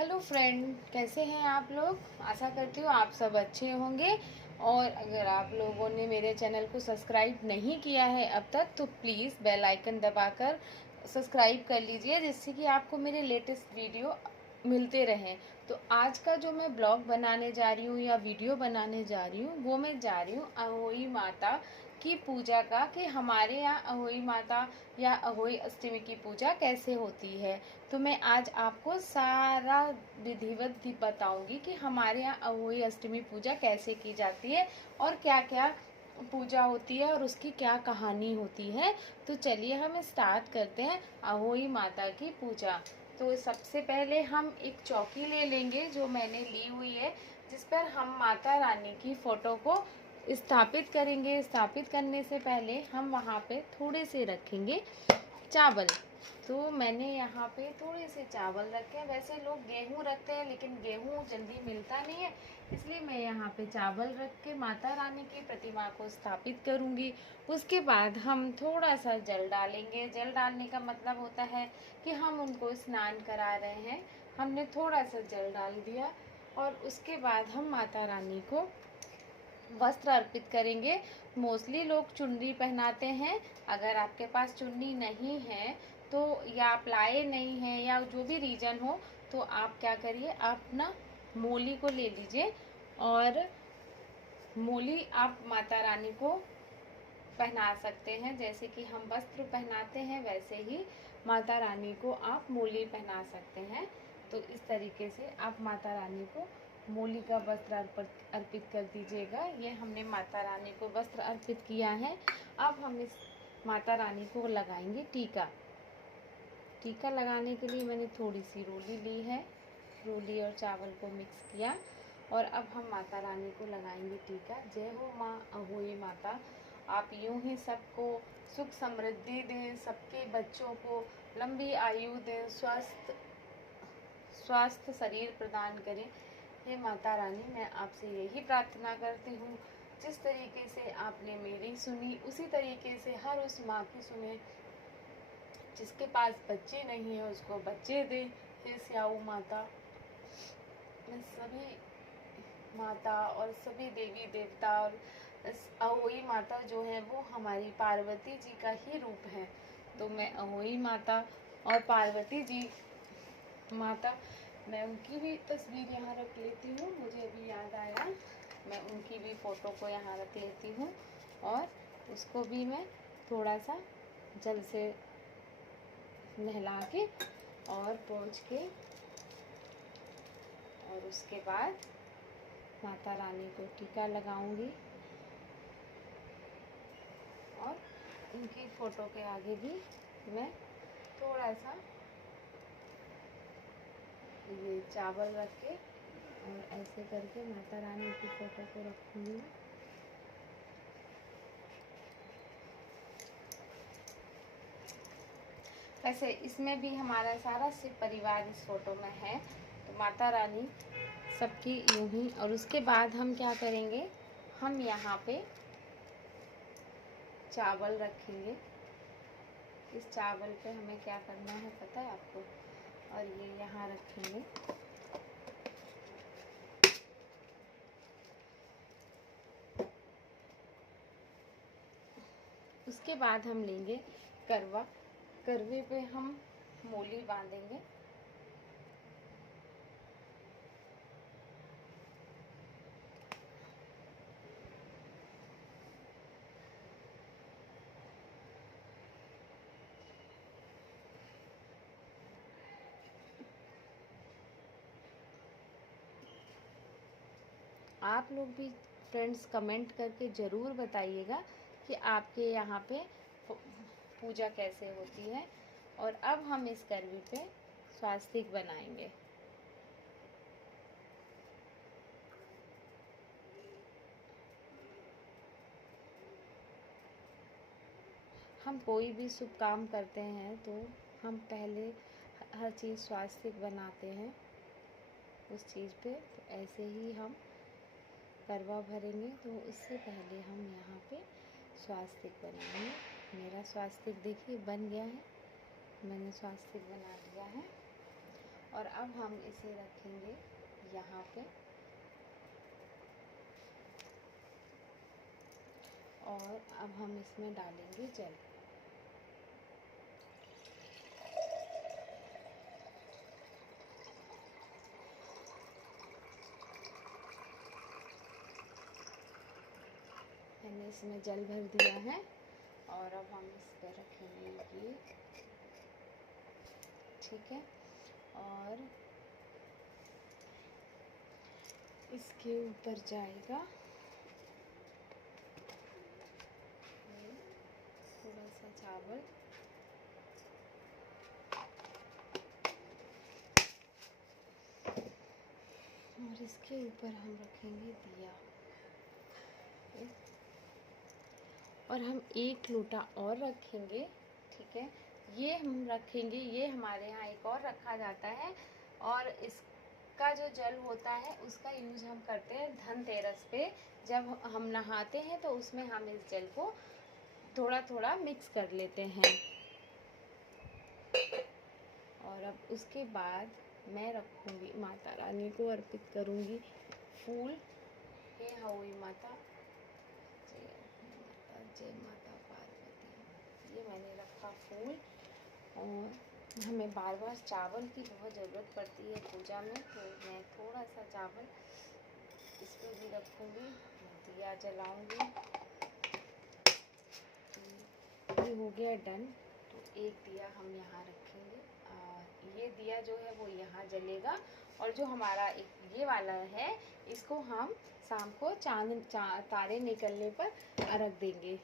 Hello friend, कैसे हैं आप लोग। आशा करती हूँ आप सब अच्छे होंगे। और अगर आप लोगों ने मेरे चैनल को सब्सक्राइब नहीं किया है अब तक तो प्लीज़ बेल आइकन दबाकर सब्सक्राइब कर लीजिए, जिससे कि आपको मेरे लेटेस्ट वीडियो मिलते रहें। तो आज का जो मैं ब्लॉग बनाने जा रही हूँ या वीडियो बनाने जा रही हूँ, वो मैं जा रही हूँ अहोई माता की पूजा का, कि हमारे यहाँ अहोई माता या अहोई अष्टमी की पूजा कैसे होती है। तो मैं आज आपको सारा विधिवत बताऊंगी कि हमारे यहाँ अहोई अष्टमी पूजा कैसे की जाती है और क्या क्या पूजा होती है और उसकी क्या कहानी होती है। तो चलिए हम स्टार्ट करते हैं अहोई माता की पूजा। तो सबसे पहले हम एक चौकी ले लेंगे जो मैंने ली हुई है, जिस पर हम माता रानी की फोटो को स्थापित करेंगे। स्थापित करने से पहले हम वहाँ पे थोड़े से रखेंगे चावल। तो मैंने यहाँ पे थोड़े से चावल रखे हैं। वैसे लोग गेहूँ रखते हैं, लेकिन गेहूँ जल्दी मिलता नहीं है, इसलिए मैं यहाँ पे चावल रख के माता रानी की प्रतिमा को स्थापित करूँगी। उसके बाद हम थोड़ा सा जल डालेंगे। जल डालने का मतलब होता है कि हम उनको स्नान करा रहे हैं। हमने थोड़ा सा जल डाल दिया और उसके बाद हम माता रानी को वस्त्र अर्पित करेंगे। मोस्टली लोग चुन्नी पहनाते हैं। अगर आपके पास चुन्नी नहीं है तो, या आप लाए नहीं हैं, या जो भी रीज़न हो, तो आप क्या करिए, आप ना मोली को ले लीजिए और मोली आप माता रानी को पहना सकते हैं। जैसे कि हम वस्त्र पहनाते हैं वैसे ही माता रानी को आप मोली पहना सकते हैं। तो इस तरीके से आप माता रानी को मोली का वस्त्र अर्पित कर दीजिएगा। ये हमने माता रानी को वस्त्र अर्पित किया है। अब हम इस माता रानी को लगाएंगे टीका। टीका लगाने के लिए मैंने थोड़ी सी रोली ली है। रोली और चावल को मिक्स किया और अब हम माता रानी को लगाएंगे टीका। जय हो माँ अहोई माता, आप यूं ही सबको सुख समृद्धि दें, सबके बच्चों को लंबी आयु दें, स्वास्थ्य शरीर प्रदान करें। हे माता रानी, मैं आपसे यही प्रार्थना करती हूँ, जिस तरीके से आपने मेरी सुनी उसी तरीके से हर उस माँ की सुने जिसके पास बच्चे नहीं है, उसको बच्चे दे। हे स्याऊ माता, मैं सभी माता और सभी देवी देवता और अहोई माता जो है वो हमारी पार्वती जी का ही रूप है। तो मैं अहोई माता और पार्वती जी माता, मैं उनकी भी तस्वीर यहाँ रख लेती हूँ। मुझे अभी याद आया, मैं उनकी भी फ़ोटो को यहाँ रख लेती हूँ और उसको भी मैं थोड़ा सा जल से नहला के और पोंछ के, और उसके बाद माता रानी को टीका लगाऊंगी और उनकी फ़ोटो के आगे भी मैं थोड़ा सा ये चावल रख के और ऐसे करके माता रानी की फ़ोटो को रखूँगी। वैसे इसमें भी हमारा सारा सिर्फ परिवार इस फ़ोटो में है। तो माता रानी सबकी यूं ही। और उसके बाद हम क्या करेंगे, हम यहाँ पे चावल रखेंगे। इस चावल पे हमें क्या करना है पता है आपको, और ये यहाँ रखेंगे। उसके बाद हम लेंगे करवा। करवे पे हम मोली बांधेंगे। आप लोग भी फ्रेंड्स कमेंट करके ज़रूर बताइएगा कि आपके यहाँ पे पूजा कैसे होती है। और अब हम इस करवी पे स्वास्तिक बनाएंगे। हम कोई भी शुभ काम करते हैं तो हम पहले हर चीज़ स्वास्तिक बनाते हैं उस चीज़ पे। तो ऐसे ही हम करवा भरेंगे तो उससे पहले हम यहाँ पे स्वास्तिक बनाएंगे। मेरा स्वास्तिक देखिए बन गया है, मैंने स्वास्तिक बना दिया है। और अब हम इसे रखेंगे यहाँ पे, और अब हम इसमें डालेंगे जल। मैंने इसमें जल भर दिया है और अब हम इस पर रखेंगे ये, ठीक है। और इसके ऊपर जाएगा थोड़ा सा चावल, और इसके ऊपर हम रखेंगे दिया, और हम 1 लोटा और रखेंगे, ठीक है। ये हम रखेंगे, ये हमारे यहाँ एक और रखा जाता है, और इसका जो जल होता है उसका यूज़ हम करते हैं धनतेरस पे। जब हम नहाते हैं तो उसमें हम इस जल को थोड़ा थोड़ा मिक्स कर लेते हैं। और अब उसके बाद मैं रखूँगी, माता रानी को अर्पित करूँगी फूल। हे हई माता, जय माता पार्वती। ये मैंने रखा फूल, और हमें बार बार चावल की बहुत ज़रूरत पड़ती है पूजा में, तो मैं थोड़ा सा चावल इस पर भी रखूँगी, दिया जलाऊँगी। ये हो गया डन। तो एक दिया हम यहाँ रखेंगे, और ये दिया जो है वो यहाँ जलेगा, और जो हमारा एक ये वाला है इसको हम शाम को तारे निकलने पर अर्घ देंगे।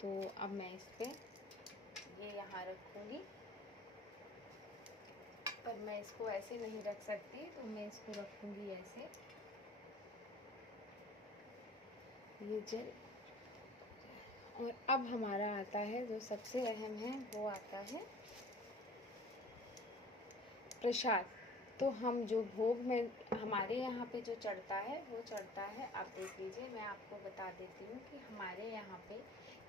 तो अब मैं इस पे ये यहाँ रखूँगी, पर मैं इसको ऐसे नहीं रख सकती, तो मैं इसको रखूँगी ऐसे। ये जल, और अब हमारा आता है जो सबसे अहम है, वो आता है प्रसाद। तो हम जो भोग में हमारे यहाँ पे जो चढ़ता है वो चढ़ता है, आप देख लीजिए, मैं आपको बता देती हूँ कि हमारे यहाँ पे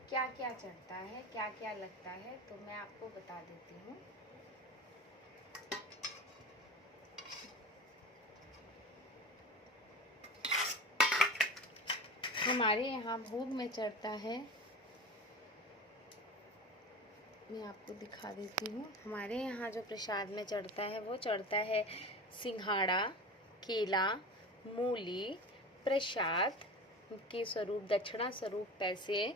क्या क्या चढ़ता है, क्या क्या लगता है, तो मैं आपको बता देती हूँ। हमारे यहाँ भोग में चढ़ता है, मैं आपको दिखा देती हूँ। हमारे यहाँ जो प्रसाद में चढ़ता है वो चढ़ता है सिंघाड़ा, केला, मूली, प्रसाद के स्वरूप, दक्षिणा स्वरूप पैसे,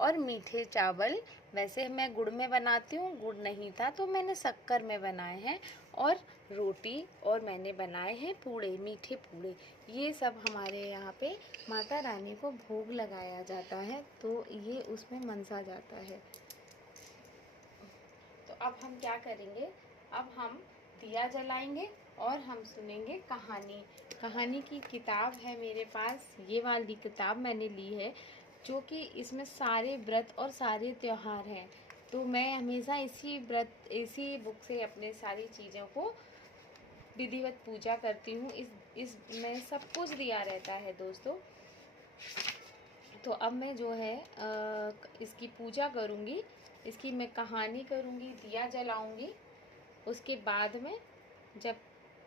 और मीठे चावल। वैसे मैं गुड़ में बनाती हूँ, गुड़ नहीं था तो मैंने शक्कर में बनाए हैं, और रोटी, और मैंने बनाए हैं पूड़े, मीठे पूड़े। ये सब हमारे यहाँ पे माता रानी को भोग लगाया जाता है, तो ये उसमें मनसा जाता है। तो अब हम क्या करेंगे, अब हम दिया जलाएंगे और हम सुनेंगे कहानी। कहानी की किताब है मेरे पास, ये वाली किताब मैंने ली है, जो कि इसमें सारे व्रत और सारे त्योहार हैं। तो मैं हमेशा इसी बुक से अपने सारी चीज़ों को विधिवत पूजा करती हूँ। इसमें सब कुछ दिया रहता है दोस्तों। तो अब मैं जो है इसकी पूजा करूँगी, इसकी मैं कहानी करूँगी, दिया जलाऊँगी। उसके बाद में जब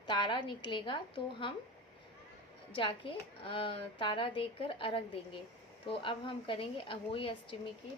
तारा निकलेगा तो हम जाके तारा देखकर अर्घ देंगे। तो अब हम करेंगे अहोई अष्टमी की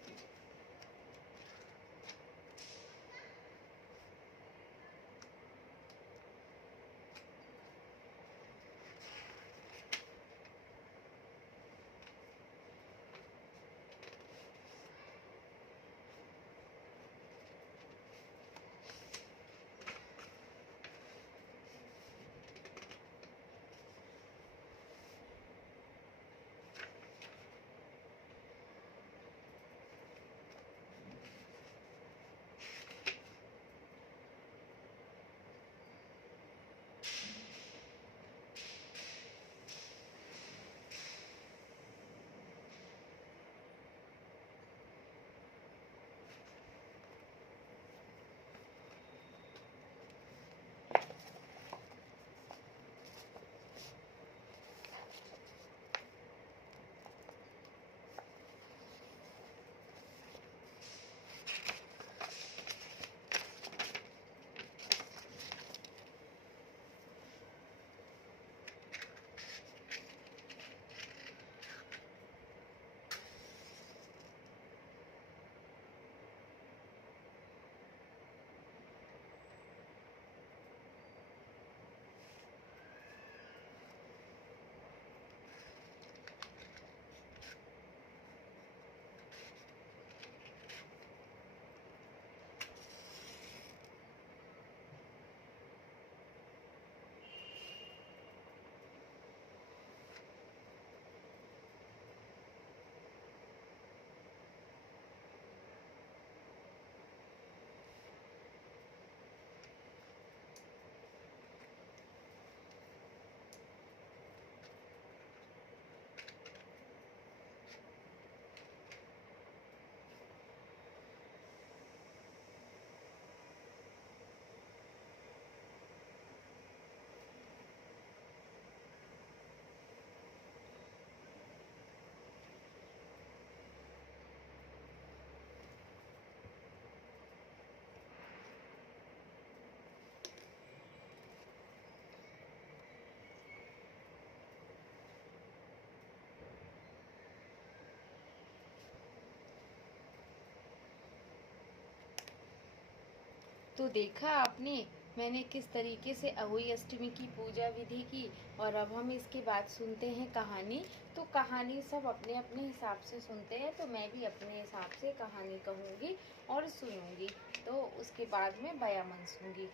तो देखा आपने मैंने किस तरीके से अहोई अष्टमी की पूजा विधि की। और अब हम इसके बाद सुनते हैं कहानी। तो कहानी सब अपने अपने हिसाब से सुनते हैं, तो मैं भी अपने हिसाब से कहानी कहूँगी और सुनूंगी। तो उसके बाद में बया मनसूंगी।